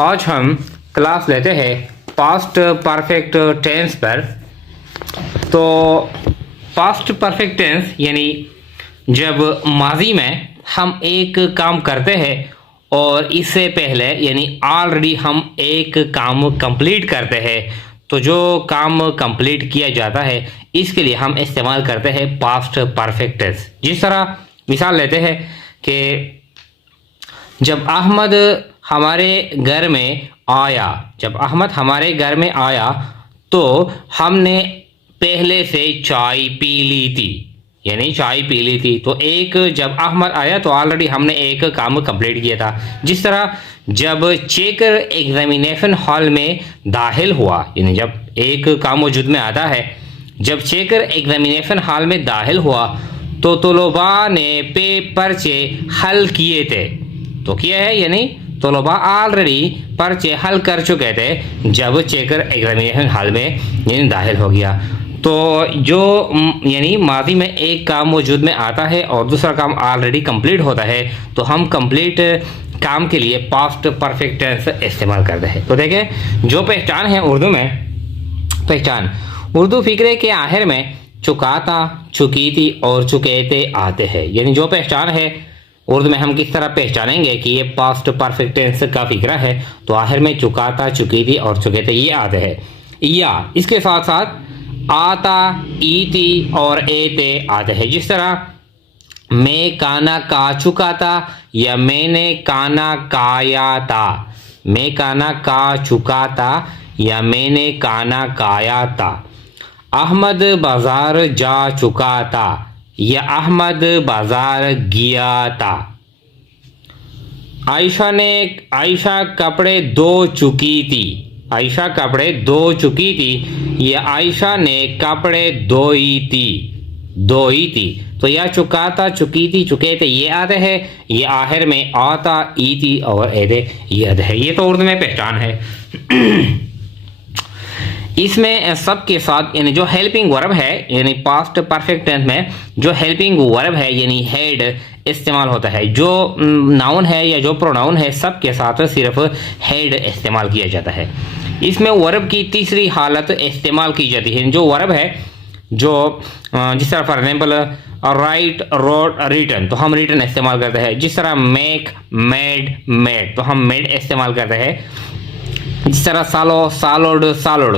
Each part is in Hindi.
आज हम क्लास लेते हैं पास्ट परफेक्ट टेंस पर। तो पास्ट परफेक्ट टेंस यानी जब माजी में हम एक काम करते हैं और इससे पहले यानी ऑलरेडी हम एक काम कंप्लीट करते हैं, तो जो काम कंप्लीट किया जाता है इसके लिए हम इस्तेमाल करते हैं पास्ट परफेक्ट टेंस। जिस तरह मिसाल लेते हैं कि जब अहमद हमारे घर में आया, जब अहमद हमारे घर में आया तो हमने पहले से चाय पी ली थी, यानी चाय पी ली थी। तो एक जब अहमद आया तो ऑलरेडी हमने एक काम कंप्लीट किया था। जिस तरह जब चेकर एग्जामिनेशन हॉल में दाखिल हुआ, यानी जब एक काम वजूद में आता है, जब चेकर एग्जामिनेशन हॉल में दाखिल हुआ तो तलबा ने पर्चे हल किए थे। तो किया है यानी तलबा ऑलरेडी पर्चे हल कर चुके थे जब चेकर एग्जामिनेशन हॉल में यानी दाखिल हो गया। तो जो यानी माजी में एक काम वजूद में आता है और दूसरा काम ऑलरेडी कंप्लीट होता है, तो हम कंप्लीट काम के लिए पास्ट परफेक्ट टेंस इस्तेमाल करते हैं। तो देखें जो पहचान है उर्दू में, पहचान उर्दू फिक्रे के आखिर में चुकाता, चुकीती और चुकेते आते हैं। यानी जो पहचान है उर्दू में हम किस तरह पहचानेंगे कि ये पास्ट परफेक्ट टेंस का फिक्रा है, तो आखिर में चुकाता, चुकीती और चुकेते ये आते हैं। या इसके साथ साथ आता, ईती और एते आते हैं। जिस तरह मैं काना का चुका था या मैंने काना काया था, मैं काना का चुका था या मैंने काना काया था। अहमद बाजार जा चुका था या अहमद बाजार गया था। आयशा कपड़े धो चुकी थी, आयशा कपड़े धो चुकी थी या आयशा ने कपड़े धोई थी। तो यह चुकाता, चुकी थी, चुके थे ये आते हैं। ये आखिर में आता, ईती और एदे ये आते हैं। ये तो उर्दू में पहचान है। इसमें सबके साथ यानी जो हेल्पिंग वर्ब है, यानी पास्ट परफेक्ट टेंस में जो हेल्पिंग वर्ब है यानी हेड इस्तेमाल होता है। जो नाउन है या जो प्रोनाउन है सबके साथ सिर्फ हेड इस्तेमाल किया जाता है। इसमें वर्ब की तीसरी हालत इस्तेमाल की जाती है। जो वर्ब है जो जिस तरह for example right, road, return, तो हम रिटर्न इस्तेमाल करते हैं। जिस तरह मेक, मेड, मेड, तो हम मेड इस्तेमाल करते हैं। जिस तरह सालो, सालोड, सालोड,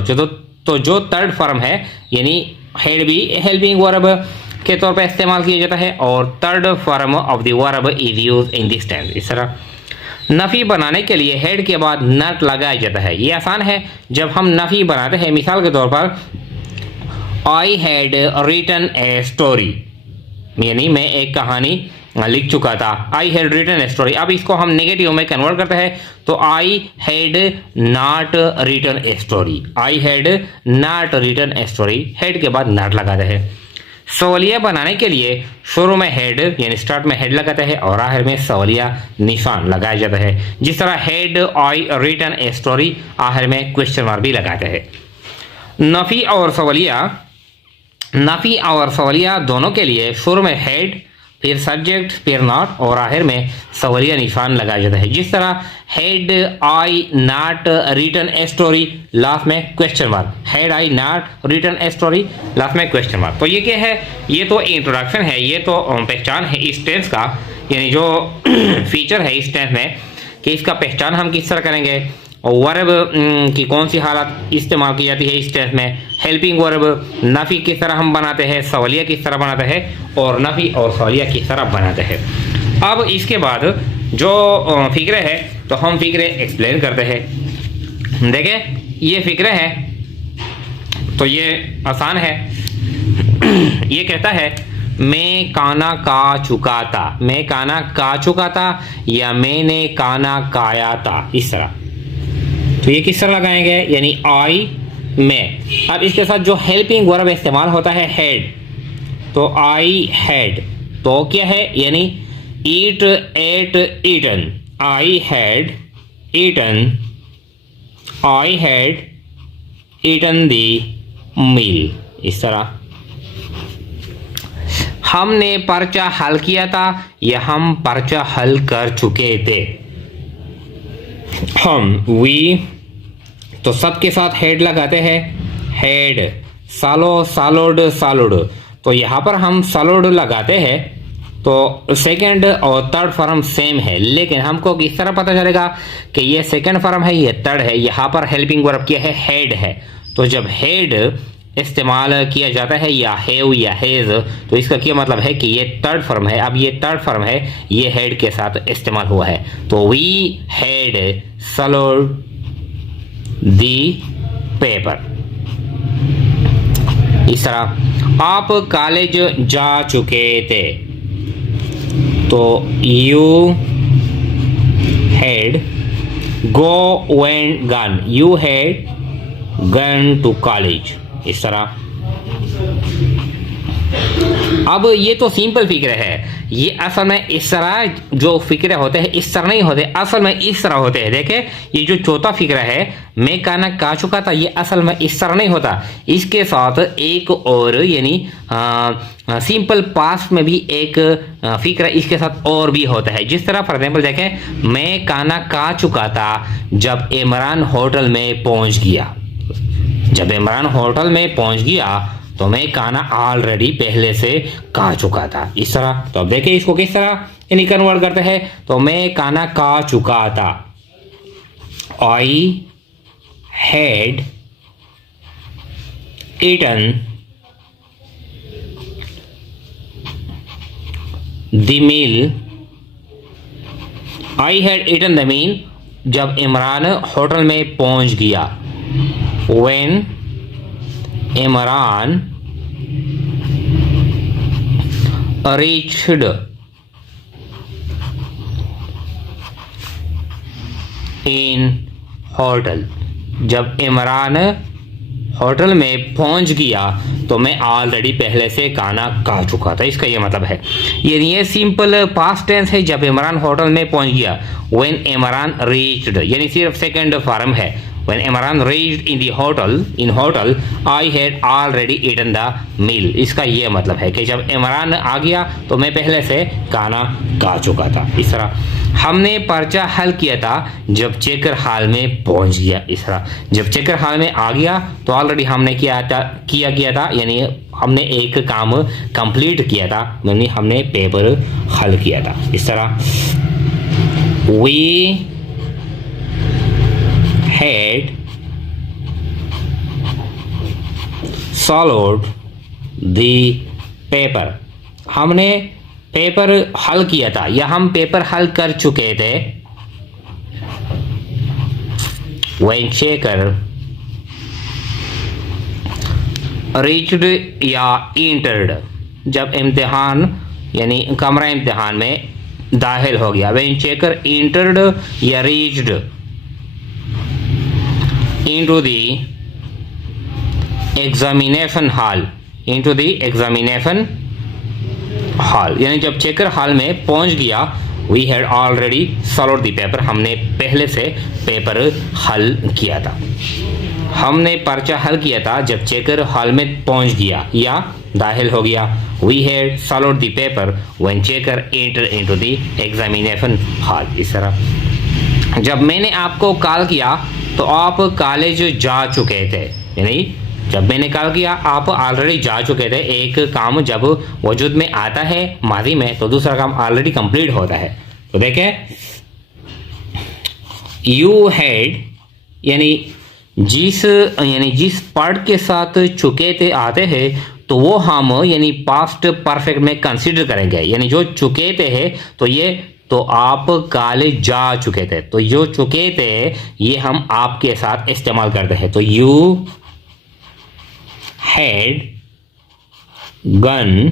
तो जो थर्ड फॉर्म है यानी हेड भी हेल्पिंग वर्ब के तौर पर इस्तेमाल किया जाता है और third form of the verb is used in this tense. इस तरह नफी बनाने के लिए हेड के बाद नट लगाया जाता है। ये आसान है जब हम नफी बनाते हैं। मिसाल के तौर पर I had written a story, यानी मैं एक कहानी लिख चुका था। I had written a story. अब इसको हम नेगेटिव में कन्वर्ट करते हैं तो I had not written a story, I had not written a story. Had के बाद नॉट लगाते हैं। सवालिया बनाने के लिए शुरू में हेड यानी स्टार्ट में हेड लगाते हैं और आखिर में सवालिया निशान लगाया जाता है। जिस तरह had I written a story, आखिर में क्वेश्चन मार्क भी लगाते हैं। नफी और सवालिया दोनों के लिए शुरू में हेड, फिर सब्जेक्ट, फिर नॉट और आखिर में सवालिया निशान लगाया जाता है। जिस तरह had I not written a story, last में question mark. Had I not written a story, last में क्वेश्चन मार्क। तो ये क्या है? ये तो इंट्रोडक्शन है, ये तो पहचान है इस टेंस का, यानी जो फीचर है इस टेंस में कि इसका पहचान हम किस तरह करेंगे और वर्ब की कौन सी हालत इस्तेमाल की जाती है इस टेंस में, हेल्पिंग वर्ब, नफ़ी किस तरह हम बनाते हैं, सवालिया किस तरह बनाते हैं और नफ़ी और सवालिया किस तरह बनाते हैं। अब इसके बाद जो फिक्रे है तो हम फिक्रे एक्सप्लेन करते हैं। देखें ये फिक्रे है तो ये आसान है। ये कहता है मैं काना का चुका था, मैं काना का चुका था या मैंने काना काया था। इस तरह तो ये किस तरह लगाएंगे यानी आई, मैं। अब इसके साथ जो हेल्पिंग वर्ब इस्तेमाल होता है हेड, तो आई हैड, तो क्या है यानी eat, ate, eaten. I had eaten, I had eaten the meal. इस तरह हमने पर्चा हल किया था या हम पर्चा हल कर चुके थे। हम वी तो सबके साथ हेड लगाते हैं, हेड, सालो, सालोड, सालोड। तो यहाँ पर हम सालोड लगाते हैं तो सेकंड और थर्ड फॉर्म सेम है, लेकिन हमको किस तरह पता चलेगा कि ये सेकंड फॉर्म है ये थर्ड है। यहाँ पर हेल्पिंग वर्ब क्या है, हेड है। तो जब हेड इस्तेमाल किया जाता है या हैव या हैज, तो इसका क्या मतलब है कि ये थर्ड फॉर्म है। अब ये थर्ड फॉर्म है, ये हेड के साथ इस्तेमाल हुआ है। तो we had solved the paper. इस तरह आप कॉलेज जा चुके थे, तो you had go went gone, you had gone to college. इस तरह अब ये तो सिंपल फिक्र है, ये असल में इस तरह जो फिक्र होते हैं इस तरह नहीं होते, असल में इस तरह होते हैं। देखे ये जो चौथा फिक्र है, मैं खाना खा चुका था, ये असल में इस तरह नहीं होता। इसके साथ एक और यानी सिंपल पास्ट में भी एक फिक्र इसके साथ और भी होता है। जिस तरह फॉर एग्जाम्पल देखें, मैं खाना खा चुका था जब इमरान होटल में पहुंच गया। जब इमरान होटल में पहुंच गया तो मैं खाना ऑलरेडी पहले से खा चुका था। इस तरह तो अब देखिए इसको किस तरह यानी कन्वर्ट करते हैं। तो मैं खाना खा चुका था, I had eaten the meal, I had eaten the meal जब इमरान होटल में पहुंच गया। When Imran reached in hotel, जब इमरान होटल में पहुंच गया तो मैं ऑलरेडी पहले से खाना खा चुका था। इसका ये मतलब है, ये सिंपल पास्ट टेंस है। जब इमरान होटल में पहुंच गया, व्हेन इमरान रीच्ड यानी सिर्फ सेकंड फॉर्म है। When Imran reached in the hotel, I had already eaten the meal। इसका ये मतलब है कि जब इमरान आ गया तो मैं पहले से खाना खा चुका था। इस तरह हमने पर्चा हल किया था जब चेकर हाल में पहुंच गया। इस तरह जब चेकर हाल में आ गया तो ऑलरेडी हमने किया गया था यानी हमने एक काम कंप्लीट किया था, यानी हमने पेपर हल किया था। इस तरह we had solved the paper, हमने पेपर हल किया था या हम पेपर हल कर चुके थे। when checker reached या entered, जब इम्तिहान यानी कमरा इम्तिहान में दाखिल हो गया। when checker entered या reached into the examination hall, into the examination hall यानी जब चेकर हॉल में पहुंच गया। we had already solved the paper, हमने पहले से पेपर हल किया था। हमने पर्चा हल किया था जब चेकर हॉल में पहुंच गया या दाखिल हो गया। we had solved the paper when checker entered into the examination hall। इस तरह जब मैंने आपको कॉल किया तो आप कॉलेज जा चुके थे, यानी जब मैंने कॉल किया आप ऑलरेडी जा चुके थे। एक काम जब वजूद में आता है माजी में तो दूसरा काम ऑलरेडी कंप्लीट होता है। तो देखें यू हैड यानी जिस पार्ट के साथ चुके थे आते हैं तो वो हम यानी पास्ट परफेक्ट में कंसीडर करेंगे। यानी जो चुके थे है तो ये तो आप कॉलेज जा चुके थे, तो जो चुके थे ये हम आपके साथ इस्तेमाल करते हैं। तो you had gone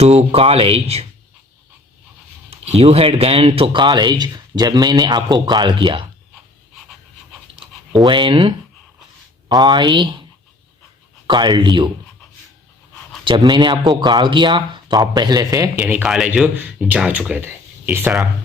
to college, you had gone to college जब मैंने आपको कॉल किया। when I called you, जब मैंने आपको कॉल किया तो आप पहले से यानी कॉलेज जा चुके थे। इस तरह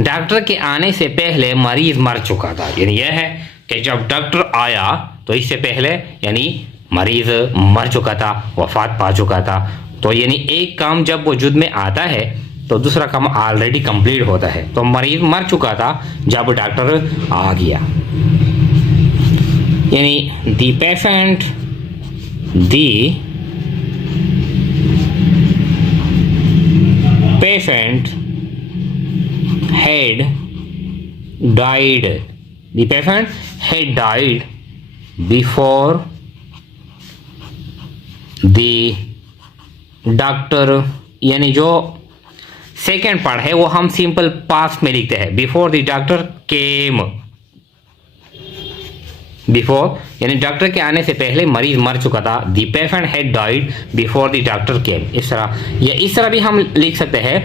डॉक्टर के आने से पहले मरीज मर चुका था, यानी यह है कि जब डॉक्टर आया तो इससे पहले यानी मरीज मर चुका था, वफात पा चुका था। तो यानी एक काम जब वजूद में आता है तो दूसरा काम ऑलरेडी कंप्लीट होता है। तो मरीज मर चुका था जब डॉक्टर आ गया, यानी the patient had died before the doctor, यानी जो सेकेंड पार्ट है वो हम सिंपल पास्ट में लिखते हैं, before the doctor came. Before यानी डॉक्टर के आने से पहले मरीज मर चुका था। The patient had died before the doctor केम। इस तरह, या इस तरह भी हम लिख सकते हैं,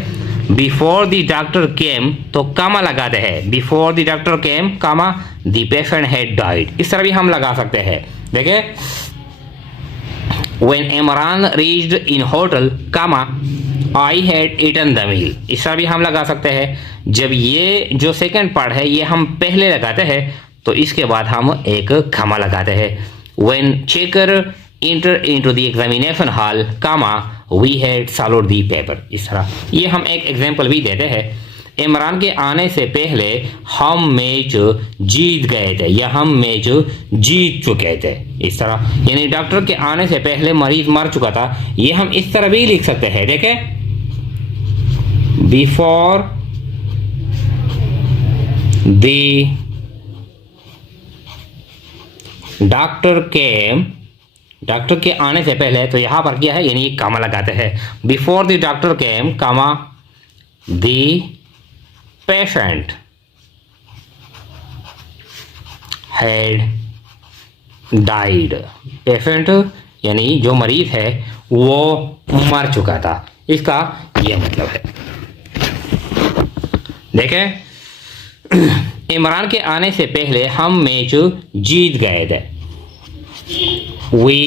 बिफोर द डॉक्टर केम तो कामा लगाते हैं, before the doctor came comma the patient had died. इस तरह भी हम लगा सकते हैं। देखिए, when Imran reached in hotel, I had eaten the meal। इस तरह भी हम लगा सकते हैं। जब ये जो सेकंड पार्ट है ये हम पहले लगाते हैं तो इसके बाद हम एक कमा लगाते हैं। when checker entered into the examination hall, we had swallowed the paper। इस तरह ये हम एक एग्जाम्पल भी देते हैं। इमरान के आने से पहले हम मैच जीत गए थे या हम मैच जीत चुके थे। इस तरह, यानी डॉक्टर के आने से पहले मरीज मर चुका था, ये हम इस तरह भी लिख सकते हैं। देखें, before the doctor came, doctor के आने से पहले, तो यहां पर क्या है, यानी कामा लगाते हैं। Before the doctor came comma the patient had died. Patient यानी जो मरीज है वो मर चुका था, इसका यह मतलब है। देखें, इमरान के आने से पहले हम मैच जीत गए थे। We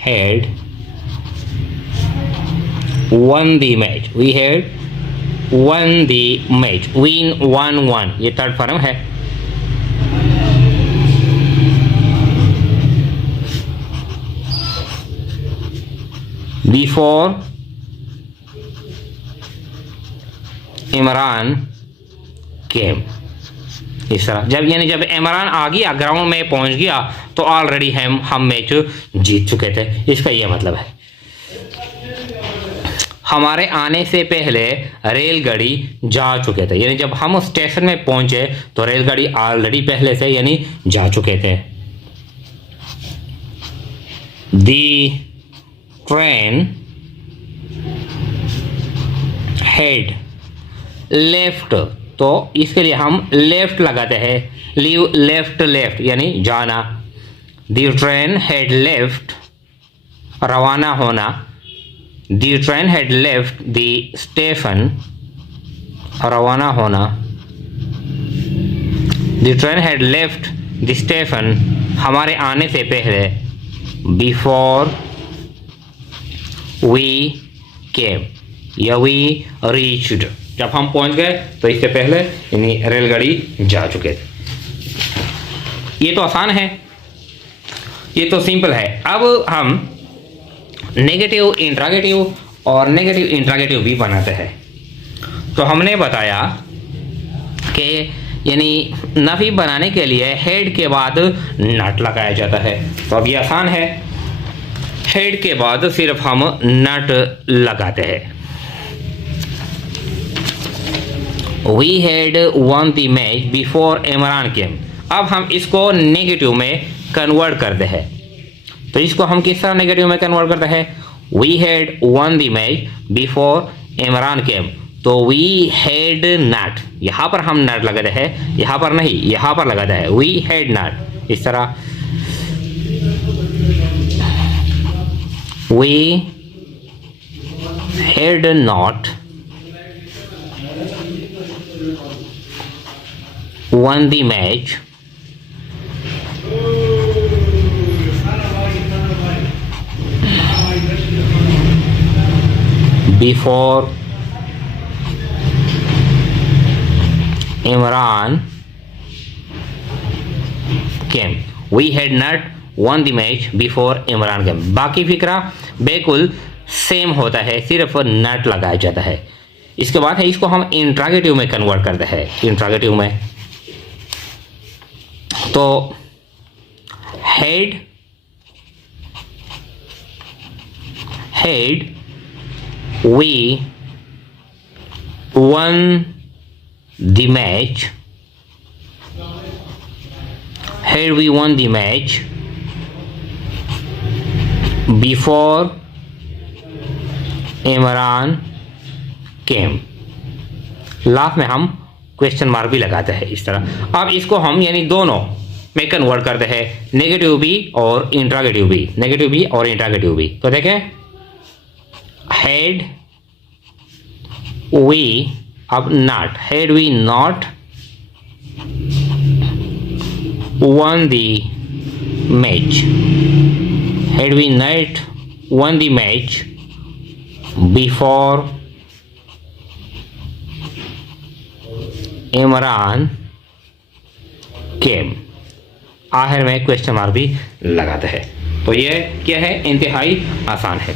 had won the match। We had won the match। Win 1-1 ये थर्ड फॉर्म है। Before Imran came। इस तरह, जब यानी जब इमरान आ गया, ग्राउंड में पहुंच गया, तो ऑलरेडी हम मैच जीत चुके थे। इसका यह मतलब है। हमारे आने से पहले रेलगाड़ी जा चुके थे, यानी जब हम स्टेशन में पहुंचे तो रेलगाड़ी ऑलरेडी पहले से यानी जा चुके थे। दी ट्रेन हेड लेफ्ट, तो इसके लिए हम लेफ्ट लगाते हैं। लीव लेफ्ट, लेफ्ट यानी जाना। दी ट्रेन हेड लेफ्ट रवाना होना। The train had left the station रवाना होना। The train had left the station हमारे आने से पहले। बिफोर वी केम या वी रीच्ड, जब हम पहुंच गए तो इससे पहले यानी रेलगाड़ी जा चुके थे। ये तो आसान है, ये तो सिंपल है। अब हम नेगेटिव इंट्रागेटिव और नेगेटिव इंट्रागेटिव भी बनाते हैं। तो हमने बताया कि यानी नफी बनाने के लिए हेड के बाद नट लगाया जाता है। तो अब ये आसान है, हेड के बाद सिर्फ हम नट लगाते हैं। We had won the match before Imran came। अब हम इसको नेगेटिव में कन्वर्ट करते हैं। तो इसको हम किस तरह नेगेटिव में कन्वर्ट करते हैं? We had won the match before Imran came। तो we had not, यहाँ पर हम not लगाते हैं, यहाँ पर नहीं, यहाँ पर लगाते हैं। We had not। इस तरह we had not won the match before Imran came। We had not won the match before Imran came। बाकी फिक्रा बिल्कुल सेम होता है, सिर्फ नट लगाया जाता है। इसके बाद है इसको हम इंट्रागेटिव में कन्वर्ट करते हैं, इंट्रागेटिव में। तो head we won the match. Had we won the match before Imran came. Last में हम क्वेश्चन मार्क भी लगाते हैं इस तरह। अब इसको हम यानी दोनों में कन्वर्ट करते हैं, नेगेटिव भी और इंट्रागेटिव भी, नेगेटिव भी और इंट्रागेटिव भी। तो देखें, had we, अब not, had we not won the match, had we not won the match before Imran came, आखिर में क्वेश्चन मार्क भी लगाते हैं। तो ये क्या है, इंतहाई आसान है।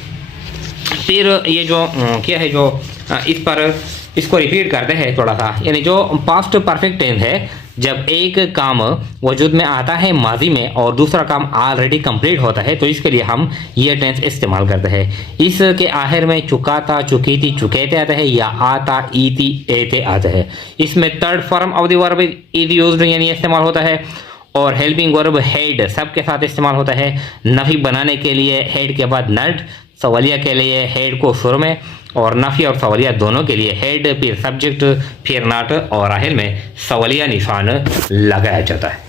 फिर ये जो क्या है, जो इस पर इसको रिपीट करते हैं थोड़ा सा, यानी जो पास्ट परफेक्ट टेंस है, जब एक काम वजूद में आता है माजी में और दूसरा काम ऑलरेडी कंप्लीट होता है, तो इसके लिए हम ये टेंस इस्तेमाल करते हैं। इसके आखिर में चुकाता, चुकीती, चुकेते आता है, या आता, ईती, एते आता है। इसमें third form of the verb is used यानी इस्तेमाल होता है, और हेल्पिंग वर्ब हेड सबके साथ इस्तेमाल होता है। नफी बनाने के लिए हेड के बाद नट, सवालिया के लिए हेड को शुरू में, और नफी और सवालिया दोनों के लिए हेड, फिर सब्जेक्ट, फिर नॉट, और आखिर में सवालिया निशान लगाया जाता है।